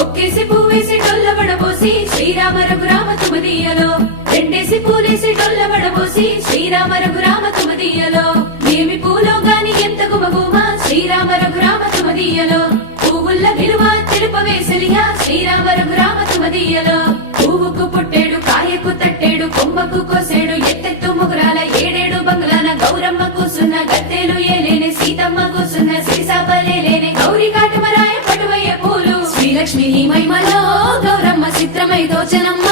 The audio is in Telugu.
ఒక్కేసి పువ్వేసి డొల్ల వడబోసి శ్రీరామ రఘురామ తుమదీయలో, రెండేసి పూలేసి డొల్ల వడబోసి శ్రీరామ రఘురామ తుమదీయలో, ఏమి పూలో గాని ఎంత గుమగుమ శ్రీరామ రఘురామ తుమదీయలో, పువ్వుల్ల విలువ తెలుపవేసలియా శ్రీరామ రఘురామ తుమదీయలో, పువ్వుకు పుట్టేడు కాయకు తట్టేడు కొమ్మకు కోసేడు ఎత్తెత్తు ముగురాల ఏడేడు బంగ్లాన గౌరమ్మ కూసున్న గత్తెలు ఏలేని సీతమ్మ కూసున్న సీసాపలేలేని గౌరీ కాటమరాయ పటువయ్య పూలు శ్రీలక్ష్మి మహిమలో గౌరమ్మ చిత్రమై దోచనమ్మ